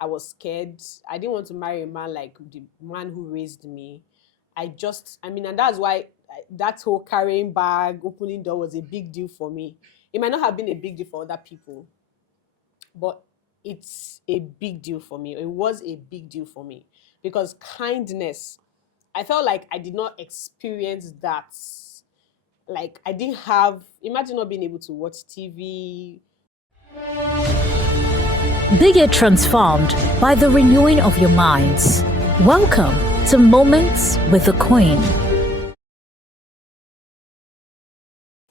I was scared. I didn't want to marry a man like the man who raised me. And that's why that whole carrying bag, opening door was a big deal for me. It might not have been a big deal for other people, but it's a big deal for me. It was a big deal for me because kindness, I felt like I did not experience that. Like, I didn't have, imagine not being able to watch TV. Be ye transformed by the renewing of your minds. Welcome to Moments with the Queen.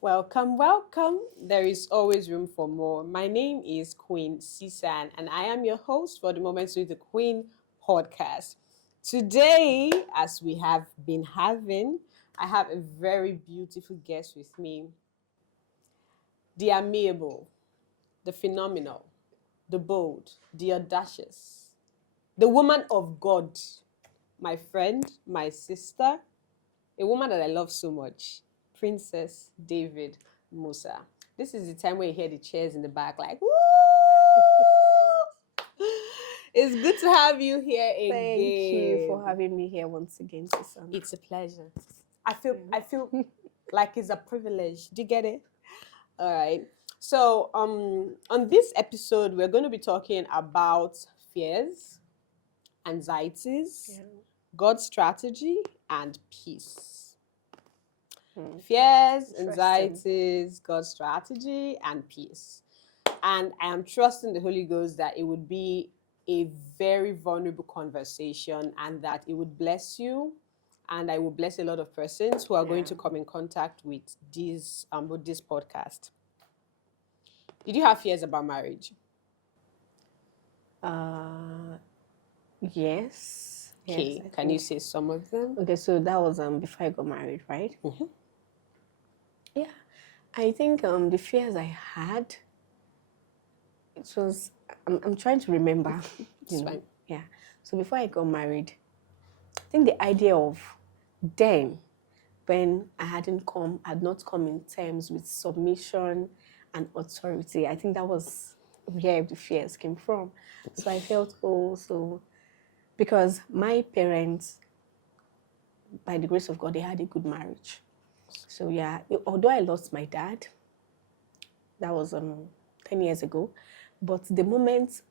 Welcome, welcome. There is always room for more. My name is Queen Musa, and I am your host for the Moments with the Queen podcast. Today, as we have been having, I have a very beautiful guest with me. The amiable, the phenomenal, the bold, the audacious, the woman of God, my friend, my sister, a woman that I love so much, Princess Musa. This is the time when you hear the cheers in the back, like, woo! It's good to have you here again. Thank you for having me here once again, Susan. It's a pleasure. I feel like it's a privilege. Do you get it? All right. So, on this episode, we're going to be talking about fears, anxieties, God's strategy, and peace. Fears, anxieties, God's strategy, and peace. And I am trusting the Holy Ghost that it would be a very vulnerable conversation and that it would bless you. And I will bless a lot of persons who are going to come in contact with this podcast. Did you have fears about marriage? Yes. Okay, Yes, can you say some of them? Okay, so that was before I got married, right? Mm-hmm. Yeah. I think the fears I had, it was, I'm trying to remember. It's fine. Yeah. So before I got married, I think the idea of then, when I had not come in terms with submission and authority, I think that was where the fears came from. So I felt, because my parents, by the grace of God, they had a good marriage. So yeah, although I lost my dad, that was 10 years ago, but the moment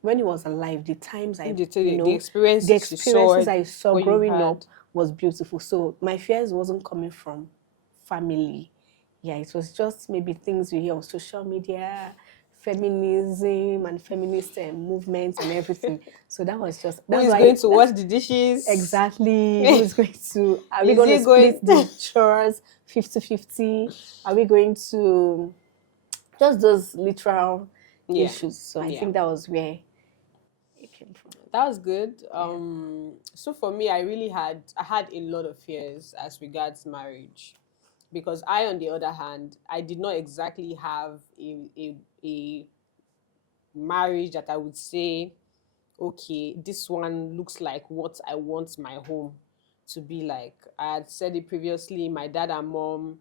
when he was alive, the times the experiences I saw growing up was beautiful. So my fears wasn't coming from family. Yeah, it was just maybe things we hear on social media, feminism and feminist movements and everything. So that was just... Who is going to wash the dishes? Exactly. Who is going to... Are we going to split the chores 50-50? Are we going to... Just those literal issues. So I think that was where it came from. That was good. So for me, I had a lot of fears as regards marriage. Because I, on the other hand, I did not exactly have a marriage that I would say, okay, this one looks like what I want my home to be like. I had said it previously, my dad and mom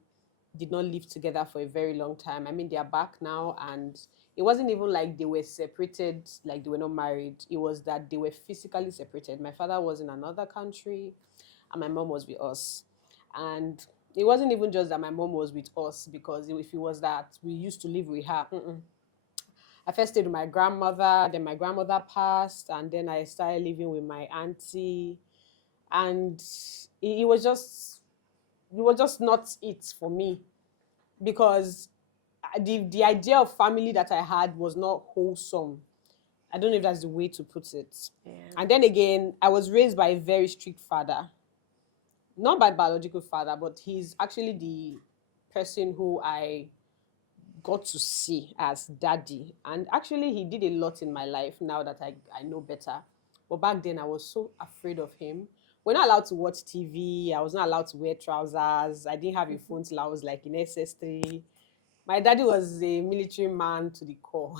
did not live together for a very long time. I mean, they are back now, and it wasn't even like they were separated, like they were not married. It was that they were physically separated. My father was in another country, and my mom was with us. And it wasn't even just that my mom was with us, because if it was that we used to live with her, I first stayed with my grandmother, then my grandmother passed, and then I started living with my auntie. And it was just not it for me, because the idea of family that I had was not wholesome. I don't know if that's the way to put it. Yeah. And then again, I was raised by a very strict father. Not by biological father, but he's actually the person who I got to see as daddy. And actually, he did a lot in my life now that I know better. But back then, I was so afraid of him. We're not allowed to watch TV. I was not allowed to wear trousers. I didn't have a phone till I was like in SS3. My daddy was a military man to the core.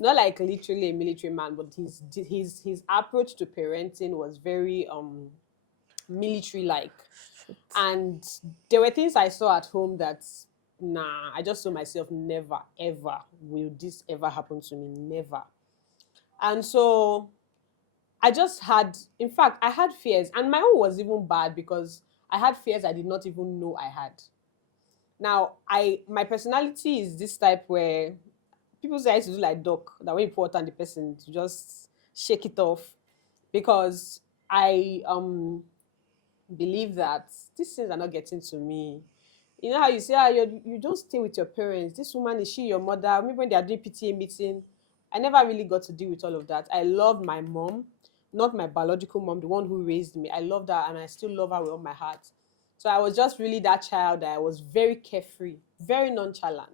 Not like literally a military man, but his approach to parenting was very military-like. And there were things I saw at home that, I just saw myself, never, ever will this ever happen to me. Never. And so I just had, in fact, I had fears, and my own was even bad because I had fears I did not even know I had. Now, my personality is this type where people say I used to do like duck, that when you put water on the person to just shake it off, because I believe that these things are not getting to me. You know how you say, you don't stay with your parents. This woman, is she your mother? Maybe when they are doing PTA meeting, I never really got to deal with all of that. I loved my mom, not my biological mom, the one who raised me. I loved her and I still love her with all my heart. So I was just really that child that I was very carefree, very nonchalant.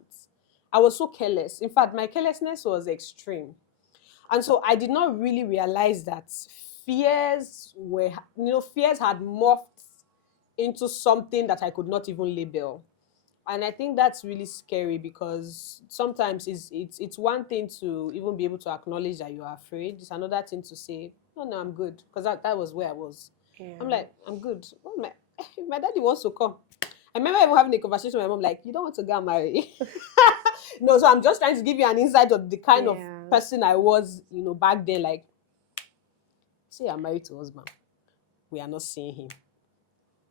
I was so careless. In fact, my carelessness was extreme. And so I did not really realize that fears had morphed into something that I could not even label. And I think that's really scary because sometimes it's one thing to even be able to acknowledge that you are afraid. It's another thing to say, no, no, I'm good. Because that was where I was. Yeah. I'm like, I'm good. My daddy wants to come. I remember even having a conversation with my mom, like, you don't want to get married. No, so I'm just trying to give you an insight of the kind of Yeah. person I was, back then. Like, say I'm married to husband. We are not seeing him.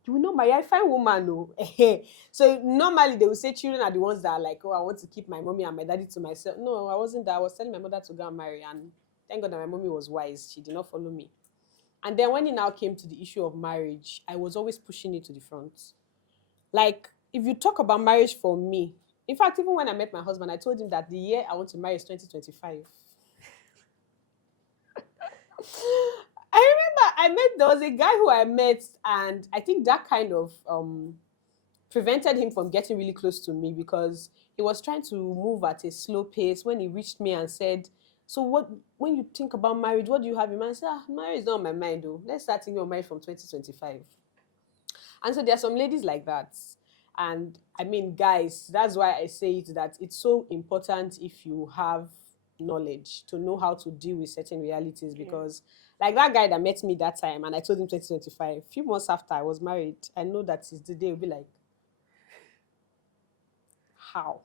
You will not marry a fine woman, no. So normally they will say children are the ones that are like, oh, I want to keep my mommy and my daddy to myself. No, I wasn't that. I was telling my mother to go and marry, and thank God that my mommy was wise. She did not follow me. And then when it now came to the issue of marriage, I was always pushing it to the front. Like, if you talk about marriage for me, in fact, even when I met my husband, I told him that the year I want to marry is 2025. There was a guy who I met, and I think that kind of prevented him from getting really close to me because he was trying to move at a slow pace. When he reached me and said, so what, when you think about marriage, what do you have in mind? I said, marriage is not on my mind though. Let's start thinking of marriage from 2025. And so there are some ladies like that. And I mean, guys, that's why I say it, that it's so important if you have knowledge to know how to deal with certain realities, because like that guy that met me that time and I told him 2025, a few months after I was married, I know that is the day he'll be like, how?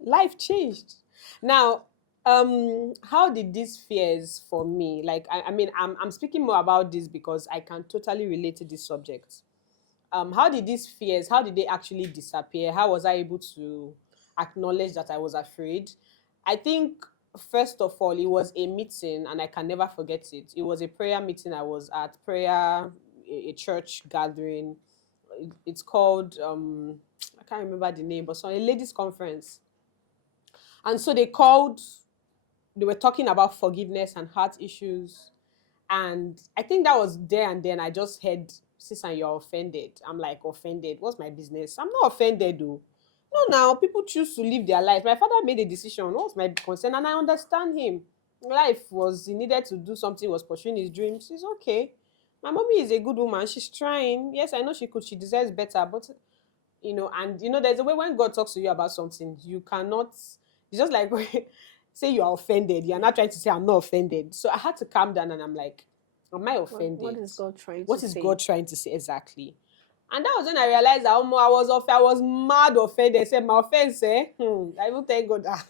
Life changed. Now, how did these fears for me, like, I mean, I'm speaking more about this because I can totally relate to this subject. How did these fears, how did they actually disappear? How was I able to acknowledge that I was afraid? I think, first of all, it was a meeting, and I can never forget it. It was a prayer meeting. I was at a church gathering. It's called, I can't remember the name, but so a ladies' conference. And so they were talking about forgiveness and heart issues. And I think that was there and then I just heard, Sister, you're offended. I'm like, offended? What's my business? I'm not offended though. No, now people choose to live their life. My father made a decision. What's my concern? And I understand him. He needed to do something, was pursuing his dreams. It's okay. My mommy is a good woman. She's trying. Yes, I know she deserves better, but there's a way when God talks to you about something, you cannot, it's just like say you are offended. You're not trying to say I'm not offended. So I had to calm down and I'm like, am I offended? What is God trying to say? What is God trying to say exactly? And that was when I realized that I was mad offended. I said, my offense, I even thank God that,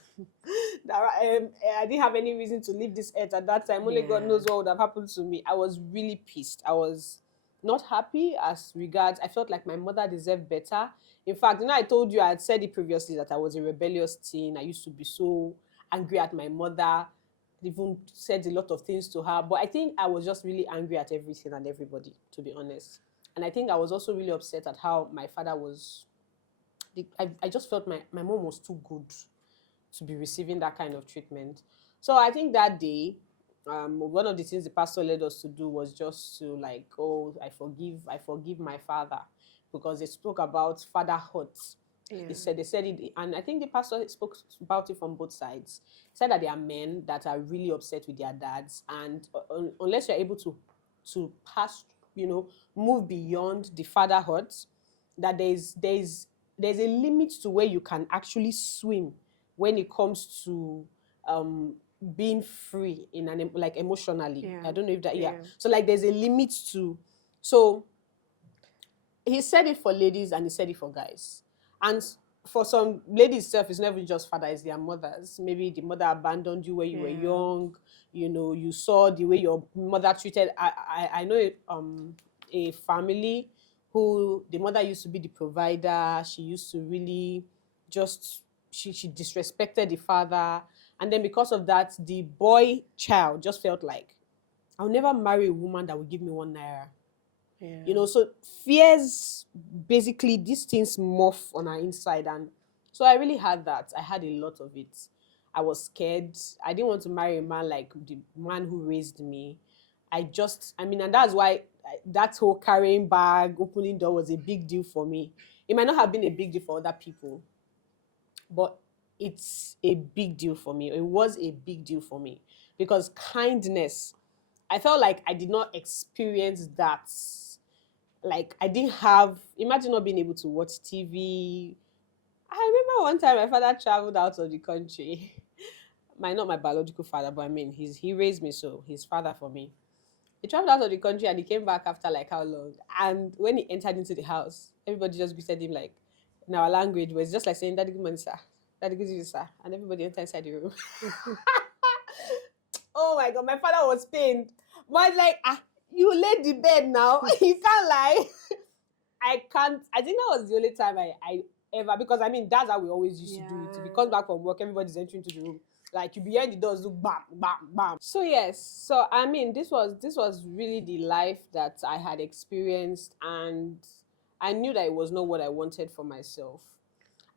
I didn't have any reason to leave this earth at that time. Only God knows what would have happened to me. I was really pissed. I was not happy as regards. I felt like my mother deserved better. In fact, I told you, I had said it previously, that I was a rebellious teen. I used to be so angry at my mother, even said a lot of things to her. But I think I was just really angry at everything and everybody, to be honest. And I think I was also really upset at how my father was. I just felt my mom was too good to be receiving that kind of treatment. So I think that day, one of the things the pastor led us to do was just to like, oh, I forgive my father, because they spoke about fatherhood. Yeah. They said it, and I think the pastor spoke about it from both sides. He said that there are men that are really upset with their dads, and unless you're able to pass, move beyond the fatherhood, that there's a limit to where you can actually swim when it comes to being free like emotionally. Yeah. I don't know if that So like there's a limit to. So he said it for ladies and he said it for guys. And for some ladies self, it's never just father, it's their mothers. Maybe the mother abandoned you when you were Yeah. young. You saw the way your mother treated. I know a family who the mother used to be the provider. She used to really just she disrespected the father, and then because of that, the boy child just felt like, I'll never marry a woman that will give me 1 naira. Yeah. So fears, basically these things morph on our inside. And so I really had that. I had a lot of it. I was scared. I didn't want to marry a man like the man who raised me. And that's why that whole carrying bag, opening door was a big deal for me. It might not have been a big deal for other people, but it's a big deal for me. It was a big deal for me because kindness, I felt like I did not experience that. Like, I didn't have, imagine not being able to watch TV. I remember one time my father traveled out of the country. Not my biological father, but I mean, he raised me, so his father for me. He traveled out of the country and he came back after like how long? And when he entered into the house, everybody just greeted him like in our language, but it's just like saying, Daddy, good morning, sir. Daddy, good evening, sir. And everybody entered inside the room. Oh my God, my father was pained. But I was like, you laid the bed now. You can't lie. I can't. I think that was the only time I ever, because I mean that's how we always used to do it. If you come back from work, everybody's entering into the room. Like, you behind the doors, look bam, bam, bam. So yes. So I mean, this was really the life that I had experienced, and I knew that it was not what I wanted for myself.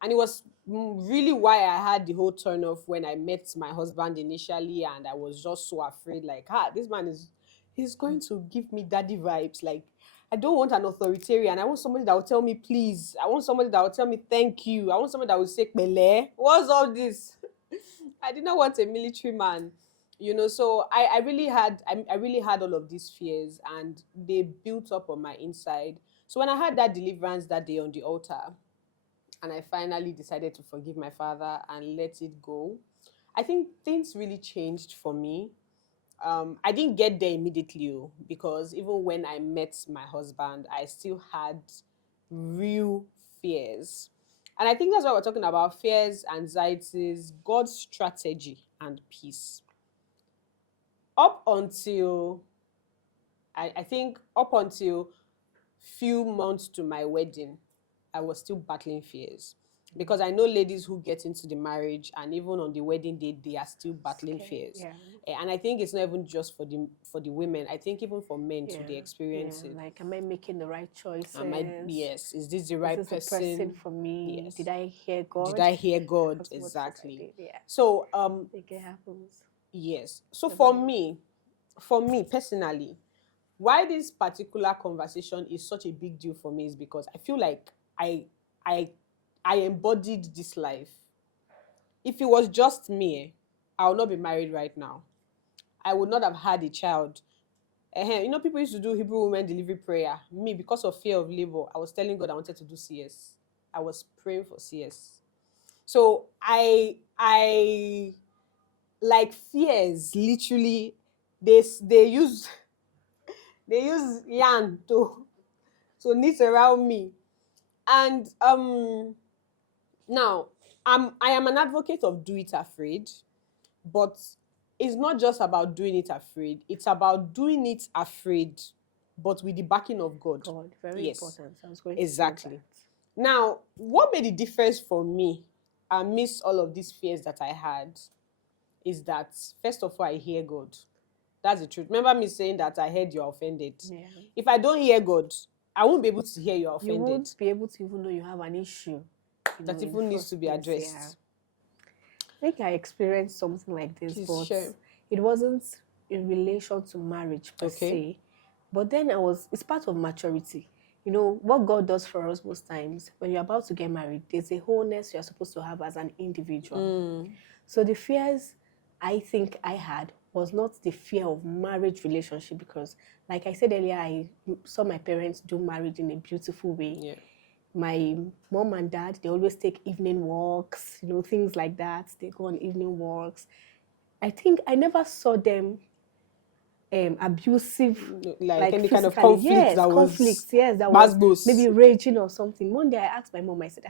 And it was really why I had the whole turn off when I met my husband initially, and I was just so afraid, like, this man he's going to give me daddy vibes. Like, I don't want an authoritarian. I want somebody that will tell me please. I want somebody that will tell me thank you. I want somebody that will say pele. What's all this? I did not want a military man. So I really had all of these fears, and they built up on my inside. So when I had that deliverance that day on the altar, and I finally decided to forgive my father and let it go, I think things really changed for me. I didn't get there immediately, because even when I met my husband, I still had real fears. And I think that's why we're talking about fears, anxieties, God's strategy, and peace. Up until, I think, up until few months to my wedding, I was still battling fears. Because I know ladies who get into the marriage and even on the wedding day, they are still battling fears. Yeah. And I think it's not even just for the women. I think even for men too, they Yeah. experience Yeah. it. Like, am I making the right choices? Yes, is this the Is right this the person for me? Yes. Did I hear God? Did I hear God? Because what if I Exactly. did? Yeah. So Think it happens. yes. So Definitely. for me personally, why this particular conversation is such a big deal for me is because I feel like I I I embodied this life. If it was just me, I would not be married right now. I would not have had a child. People used to do Hebrew women delivery prayer. Me, because of fear of labor, I was telling God I wanted to do CS. I was praying for CS. So I like fears. Literally, they use they use yarn to knit around me, and now I am an advocate of do it afraid, but it's not just about doing it afraid. It's about doing it afraid, but with the backing of God. God, very Yes, important. I was going to say exactly. that. Now, what made the difference for me amidst all of these fears that I had is that, first of all, I hear God. That's the truth. Remember me saying that I heard you're offended. Yeah. If I don't hear God, I won't be able to hear you're You offended. won't be able to even know you have an issue. That in even the needs first to be place, addressed. yeah. I think I experienced something like this, Please but share. it wasn't in relation to marriage per Okay. se. But then it's part of maturity. What God does for us most times, when you're about to get married, there's a wholeness you're supposed to have as an individual. So the fears I think I had was not the fear of marriage relationship, because like I said earlier, I saw my parents do marriage in a beautiful way. Yeah. My mom and dad, they always take evening walks, things like that. They go on evening walks. I think I never saw them abusive, Like like any kind of physically. conflict Yes, that was conflicts. Yes, that was basbos. maybe raging or something. One day I asked my mom, I said,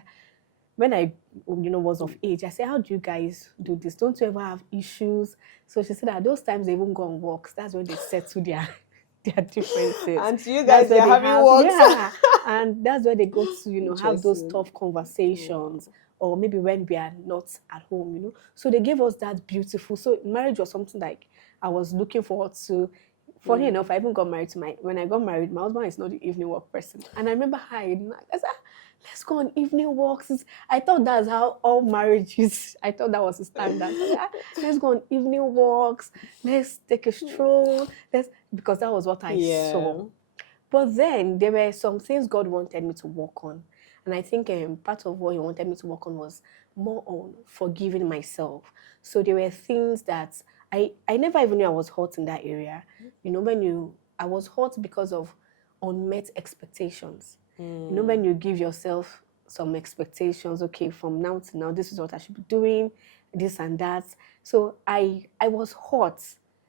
when I, was of age, I said, how do you guys do this? Don't you ever have issues? So she said that those times they even go on walks. That's when they settle their their differences. And you That's guys, where you're they having have, walks. yeah. And that's where they go to, have those Interesting. tough Wow. conversations. Or maybe when we are not at home. So they gave us that beautiful. So marriage was something like I was looking forward to. Funny enough, I even got married to when I got married, my husband is not the evening walk person. And I remember hiding. I said, let's go on evening walks. I thought that's how all marriage is. I thought that was the standard. So I was like, let's go on evening walks. Let's take a stroll. Because that was what I Yeah. saw. But then there were some things God wanted me to work on. And I think part of what He wanted me to work on was more on forgiving myself. So there were things that I never even knew I was hurt in that area. I was hurt because of unmet expectations. When you give yourself some expectations, okay, from now to now, this is what I should be doing, this and that. So I was hurt.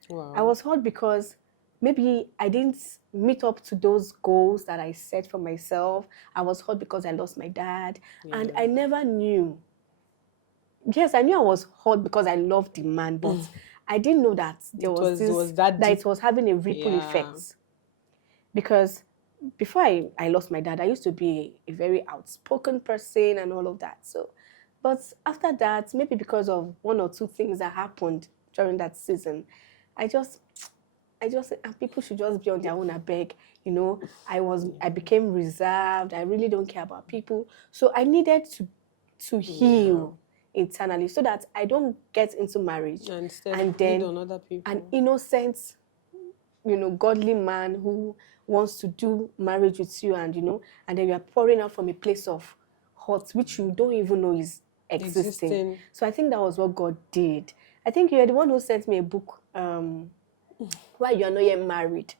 Wow. I was hurt because maybe I didn't meet up to those goals that I set for myself. I was hurt because I lost my dad. Yeah. And I never knew. Yes, I knew I was hurt because I loved the man, but I didn't know that It was that that deep. it was having a ripple effect. Because before I lost my dad, I used to be a very outspoken person and all of that. So, but after that, maybe because of one or two things that happened during that season, I just and people should just be on their own. I beg, I became reserved. I really don't care about people. So I needed to heal internally so that I don't get into marriage and then on other people. an innocent, godly man who wants to do marriage with you, and and then you are pouring out from a place of hurt which you don't even know is existing. So I think that was what God did. I think you are the one who sent me a book, Why You Are Not Yet Married.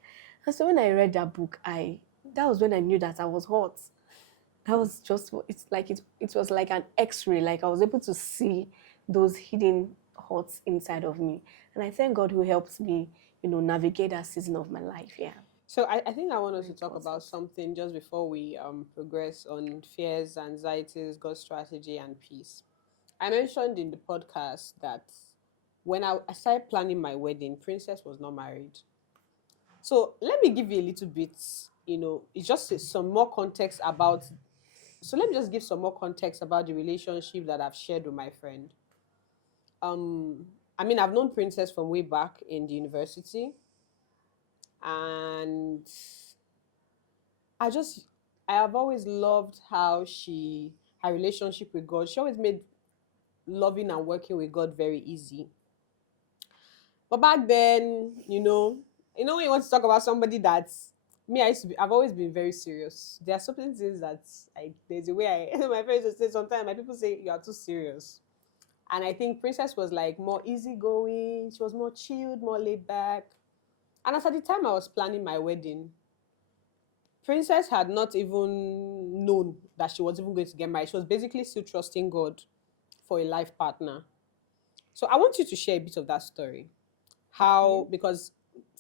And so when I read that book, that was when I knew that I was hurt. That was just, it was like an x-ray. Like I was able to see those hidden hurts inside of me. And I thank God who helped me, navigate that season of my life. Yeah. So I think I want us to talk about something just before we progress on fears, anxieties, God's strategy, and peace. I mentioned in the podcast that when I started planning my wedding, Princess was not married. So let me give you a little bit, it's just some more context about. So let me just give some more context about the relationship that I've shared with my friend. I mean, I've known Princess from way back in the university, and I just I have always loved how her relationship with God. She always made loving and working with God very easy. But back then, when you want to talk about somebody that's me, I've always been very serious. There are certain things that there's a way my friends will say sometimes my people say you are too serious. And I think Princess was like more easygoing, she was more chilled, more laid back. And as at the time I was planning my wedding, Princess had not even known that she was even going to get married. She was basically still trusting God for a life partner. So I want you to share a bit of that story. How, because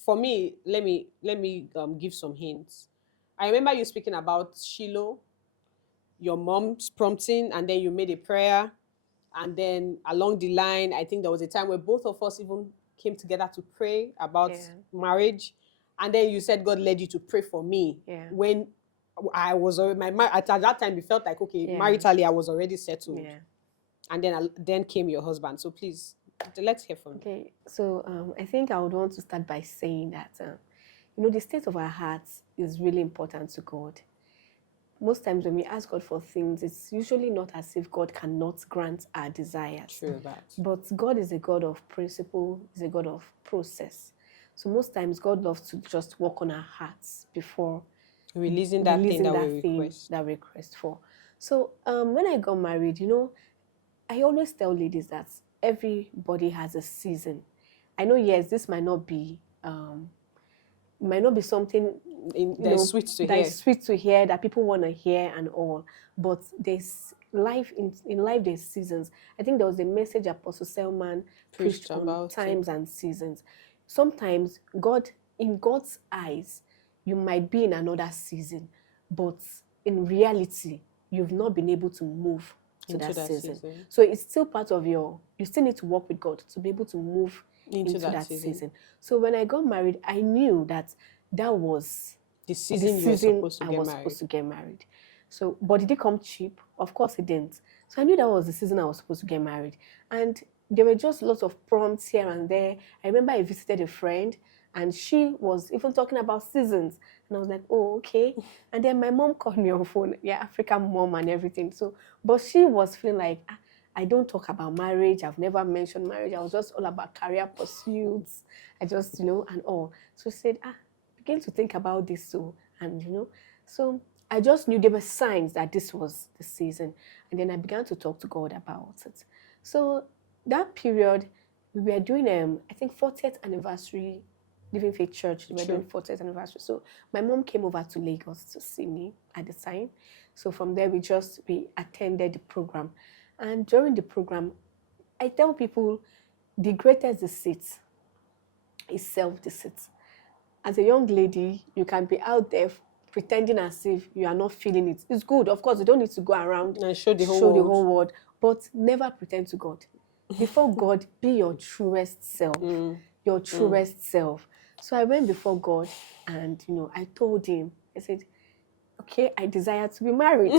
for me, let me give some hints. I remember you speaking about Shiloh, your mom's prompting, and then you made a prayer. And then along the line, I think there was a time where both of us even came together to pray about marriage. And then you said God led you to pray for me when I was already at that time. It felt like maritally I was already settled. And then came your husband. So please, let's hear from you. Okay, so I think I would want to start by saying that the state of our hearts is really important to God. Most times when we ask God for things, it's usually not as if God cannot grant our desires. True that. But God is a God of principle, He's a God of process. So most times God loves to just work on our hearts before releasing that thing that we request for. So when I got married, I always tell ladies that everybody has a season. I know, yes, this might not be something that's sweet to hear, that people want to hear and all, but there's life in life. There's seasons. I think there was a message Apostle Selman preached on times and seasons. Sometimes in God's eyes, you might be in another season, but in reality, you've not been able to move to Into that that season. season. So it's still part of you still need to work with God to be able to move Into into that that season. season. So when I got married, I knew that was The the season you were season supposed to I get was married. supposed to get married. So, but did it come cheap? Of course it didn't. So I knew that was the season I was supposed to get married. And there were just lots of prompts here and there. I remember I visited a friend and she was even talking about seasons. And I was like, oh, okay. And then my mom called me on phone. Yeah, African mom and everything. So, but she was feeling like, I don't talk about marriage. I've never mentioned marriage. I was just all about career pursuits. I just, and all. So she said, begin to think about this. So I just knew there were signs that this was the season. And then I began to talk to God about it. So that period, we were doing, I think, 40th anniversary, Living Faith Church. We were doing 40th anniversary. So my mom came over to Lagos to see me at the time. So from there, we attended the program. And during the program, I tell people the greatest deceit is self-deceit. As a young lady, you can be out there pretending as if you are not feeling it. It's good. Of course, you don't need to go around And show the the whole world. world, but never pretend to God. Before God, be your truest self. Your truest self. So I went before God and, I told him, I said, okay, I desire to be married.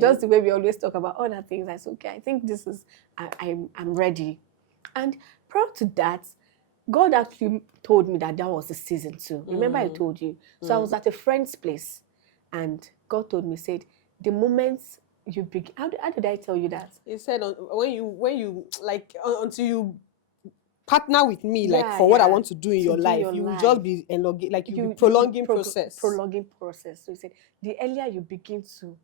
Just the way we always talk about other things. I said, okay, I think this is, I'm ready. And prior to that, God actually told me that was the season too. Remember I told you? So I was at a friend's place and God told me, said, the moment you begin, how did I tell you that? He said, when you like, until you partner with me, like Yeah, for what I yeah. want to do in To your do life, your you will life. just be like you'll be prolonging process. Prolonging process. So he said, the earlier you begin to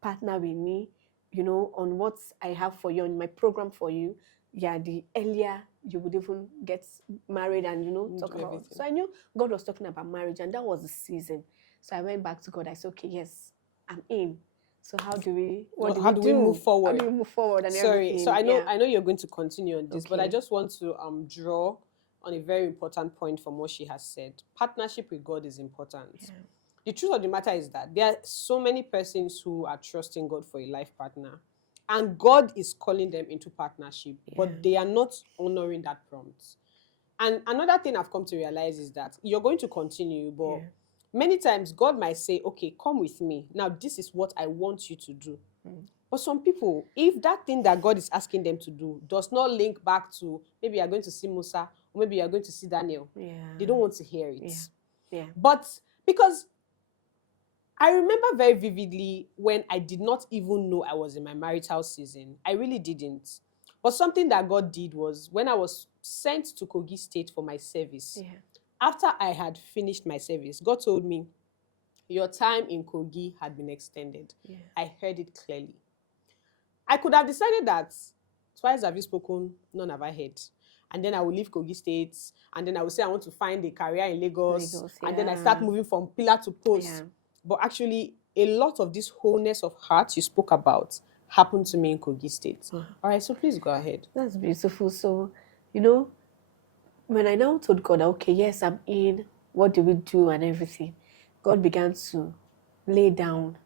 partner with me, on what I have for you, on my program for you, yeah, the earlier you would even get married and talk about everything. So I knew God was talking about marriage, and that was the season. So I went back to God. I said, okay, yes, I'm in. So how do we move forward? How do we move forward and Sorry, everything? so I know you're going to continue on this, but I Okay. just want to draw on a very important point from what she has said. Partnership with God is important. Yeah. The truth of the matter is that there are so many persons who are trusting God for a life partner, and God is calling them into partnership, but they are not honoring that prompt. And another thing I've come to realize is that you're going to continue, but many times God might say, okay, come with me. Now, this is what I want you to do. But some people, if that thing that God is asking them to do does not link back to maybe you're going to see Musa or maybe you're going to see Daniel, they don't want to hear it. Yeah. But because I remember very vividly when I did not even know I was in my marital season. I really didn't. But something that God did was when I was sent to Kogi State for my service, after I had finished my service, God told me, your time in Kogi had been extended. I heard it clearly. I could have decided that twice have you spoken, none have I heard. And then I will leave Kogi State, and then I will say I want to find a career in Lagos, and then I start moving from pillar to post. But actually, a lot of this wholeness of heart you spoke about happened to me in Kogi State. All right, so please go ahead. That's beautiful. So, when I now told God, okay, yes, I'm in, what do we do and everything, God began to lay down.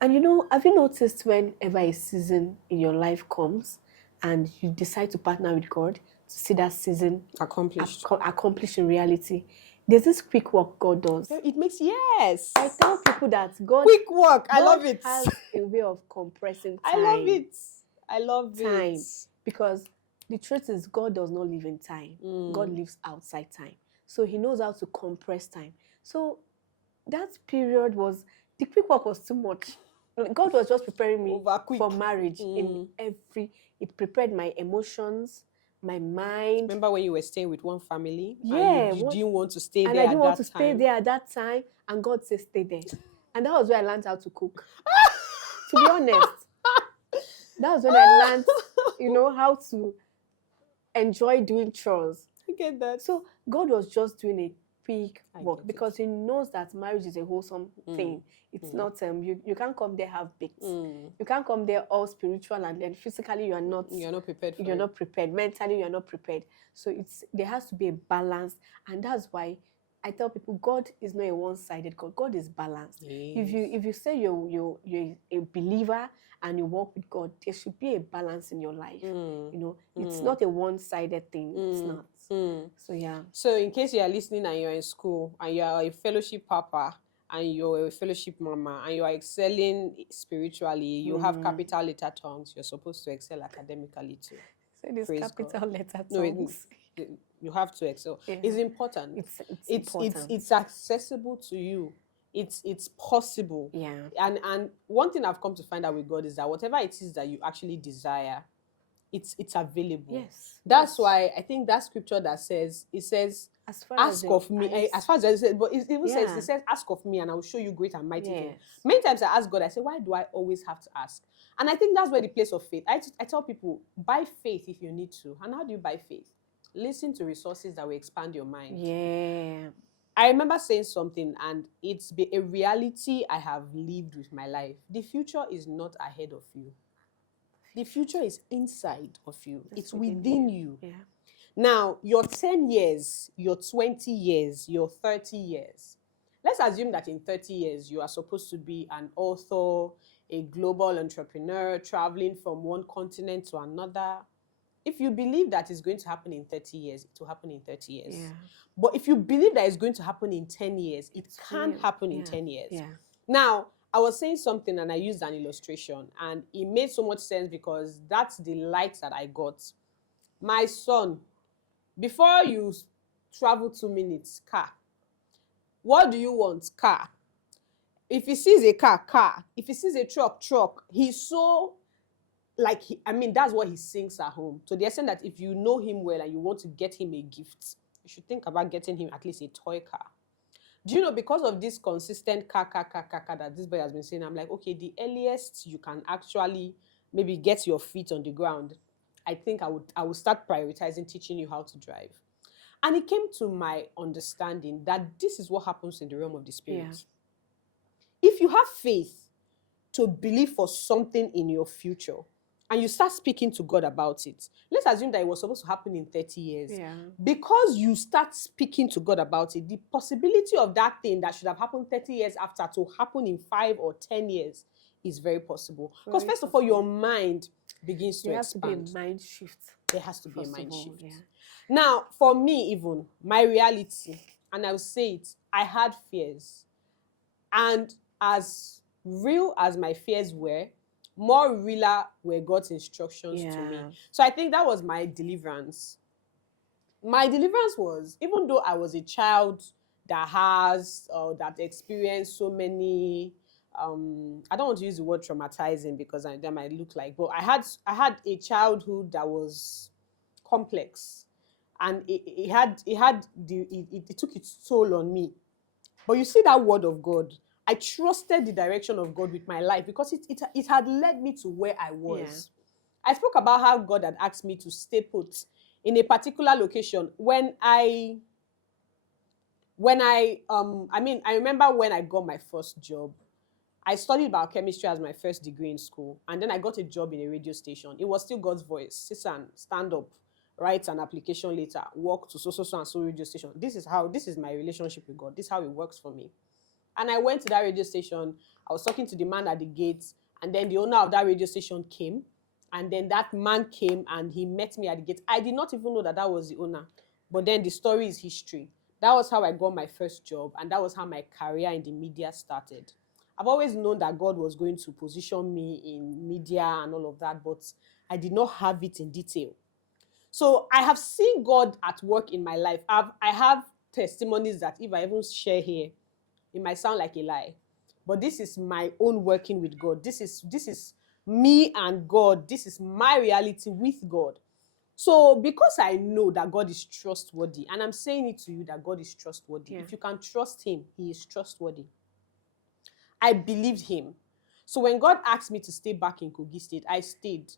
And have you noticed whenever a season in your life comes and you decide to partner with God to see that season accomplished in reality, there's this quick work God does. It makes, yes. I tell people that God... Quick work, I love it. has a way of compressing time. I love it. I love time. it. Because the truth is, God does not live in time. God lives outside time. So he knows how to compress time. So that period the quick work was too much. God was just preparing me for marriage it prepared my emotions, my mind. Remember when you were staying with one family? Yeah. And you didn't want to stay there. And I didn't want to stay there at that time. And God said, stay there. And that was where I learned how to cook. To be honest. That was when I learned, how to enjoy doing chores. I get that. So God was just doing a quick work because he knows that marriage is a wholesome thing. It's not you can't come there half baked. You can't come there all spiritual and then physically you're not prepared for not prepared. Mentally you're not prepared. So there has to be a balance, and that's why I tell people God is not a one-sided God. God is balanced. If you say you're a believer and you walk with God, there should be a balance in your life. You know, it's not a one-sided thing. It's not. So yeah. So in case you are listening and you're in school and you are a fellowship papa and you're a fellowship mama and you are excelling spiritually, you have capital letter tongues, you're supposed to excel academically too. So this Praise capital God. letter No, tongues. you have to excel. Yeah. It's important. It's It's important. it's accessible to you. It's possible. Yeah. And one thing I've come to find out with God is that whatever it is that you actually desire, it's available. Yes. That's why I think that scripture that says, it says, As far ask as of me. As far as I said, but it even says, Yeah. it says, ask of me and I will show you great and mighty things. Yes. Many times I ask God, I say, why do I always have to ask? And I think that's where the place of faith. I tell people, buy faith if you need to. And how do you buy faith? Listen to resources that will expand your mind. Yeah. I remember saying something, and it's a reality I have lived with my life. The future is not ahead of you. The future is inside of you. It's within you. Yeah. Now, your 10 years, your 20 years, your 30 years. Let's assume that in 30 years, you are supposed to be an author, a global entrepreneur, traveling from one continent to another. If you believe that it's going to happen in 30 years, it will happen in 30 years. Yeah. But if you believe that it's going to happen in 10 years, it can happen in 10 years. Yeah. Now, I was saying something and I used an illustration and it made so much sense because that's the light that I got. My son, before you travel 2 minutes, car. What do you want? Car. If he sees a car, car. If he sees a truck, truck. He's so, like, that's what he sings at home. To the extent that if you know him well and you want to get him a gift, you should think about getting him at least a toy car. Do you know, because of this consistent car that this boy has been saying, I'm like, okay, the earliest you can actually maybe get your feet on the ground, I think I would start prioritizing teaching you how to drive. And it came to my understanding that this is what happens in the realm of the spirit. Yeah. If you have faith to believe for something in your future, and you start speaking to God about it, let's assume that it was supposed to happen in 30 years. Yeah. Because you start speaking to God about it, the possibility of that thing that should have happened 30 years after to happen in 5 or 10 years is very possible. Because first of all, your mind begins to expand. There has to be a mind shift. There has to be a mind shift. Yeah. Now, for me even, my reality, and I'll say it, I had fears. And as real as my fears were, more realer were God's instructions to me. So I think that was my deliverance. My deliverance was, even though I was a child that experienced so many, I don't want to use the word traumatizing because that might look like, but I had a childhood that was complex, and it took its toll on me. But you see that word of God, I trusted the direction of God with my life because it had led me to where I was. Yeah. I spoke about how God had asked me to stay put in a particular location. I remember when I got my first job, I studied biochemistry as my first degree in school, and then I got a job in a radio station. It was still God's voice. Sisan, stand up, write an application later, walk to so and so radio station. This is my relationship with God. This is how it works for me. And I went to that radio station. I was talking to the man at the gate, and then the owner of that radio station came, and then that man came and he met me at the gate. I did not even know that was the owner, but then the story is history. That was how I got my first job, and that was how my career in the media started. I've always known that God was going to position me in media and all of that, but I did not have it in detail. So I have seen God at work in my life. I have testimonies that if I even share here, it might sound like a lie. But this is my own working with God. This is me and God. This is my reality with God. So because I know that God is trustworthy, and I'm saying it to you that God is trustworthy. If you can trust him, he is trustworthy. I believed him. So when God asked me to stay back in Kogi State, I stayed.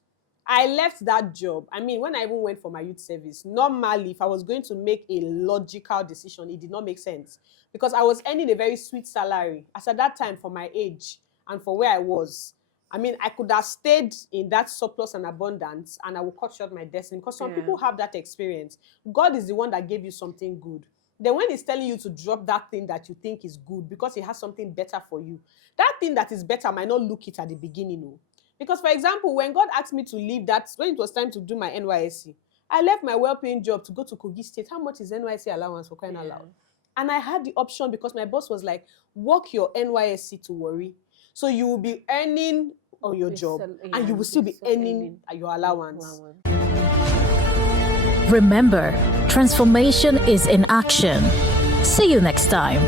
I left that job. When I even went for my youth service, normally if I was going to make a logical decision, it did not make sense because I was earning a very sweet salary. As at that time, for my age and for where I was, I could have stayed in that surplus and abundance and I would cut short my destiny because some people have that experience. God is the one that gave you something good. Then when he's telling you to drop that thing that you think is good because he has something better for you, that thing that is better might not look it at the beginning. No. Because, for example, when God asked me to leave that, when it was time to do my NYSC, I left my well-paying job to go to Kogi State. How much is NYSC allowance for crying out loud? And I had the option because my boss was like, work your NYSC to worry. So you will be earning on your job and you will still be earning your allowance. Remember, transformation is in action. See you next time.